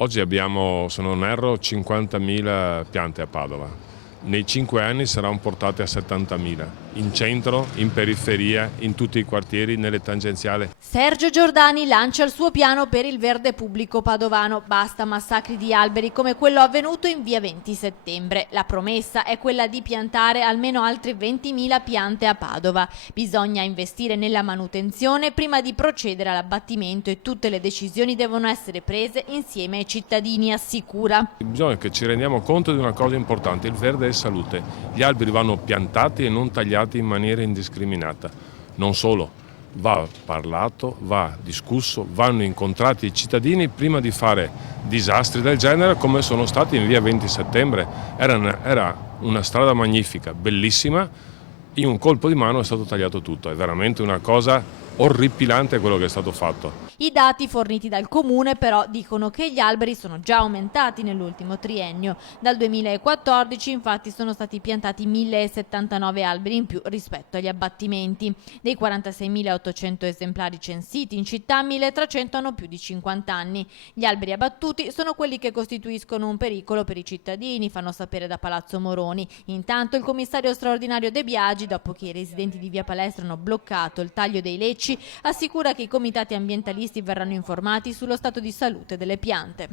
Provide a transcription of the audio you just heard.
Oggi abbiamo, se non erro, 50.000 piante a Padova. Nei 5 anni saranno portate a 70.000, in centro, in periferia, in tutti i quartieri, nelle tangenziali. Sergio Giordani lancia il suo piano per il verde pubblico padovano. Basta massacri di alberi come quello avvenuto in via 20 settembre. La promessa è quella di piantare almeno altre 20.000 piante a Padova. Bisogna investire nella manutenzione prima di procedere all'abbattimento e tutte le decisioni devono essere prese insieme ai cittadini, assicura. Bisogna che ci rendiamo conto di una cosa importante: il verde è salute. Gli alberi vanno piantati e non tagliati in maniera indiscriminata. Non solo, va parlato, va discusso, vanno incontrati i cittadini prima di fare disastri del genere come sono stati in via 20 settembre. Era una strada magnifica, bellissima, in un colpo di mano è stato tagliato tutto. È veramente una cosa orripilante quello che è stato fatto. I dati forniti dal comune però dicono che gli alberi sono già aumentati nell'ultimo triennio. Dal 2014 infatti sono stati piantati 1.079 alberi in più rispetto agli abbattimenti. Dei 46.800 esemplari censiti in città, 1.300 hanno più di 50 anni. Gli alberi abbattuti sono quelli che costituiscono un pericolo per i cittadini, fanno sapere da Palazzo Moroni. Intanto il commissario straordinario De Biagi, dopo che i residenti di via Palestra hanno bloccato il taglio dei lecci, assicura che i comitati ambientalisti verranno informati sullo stato di salute delle piante.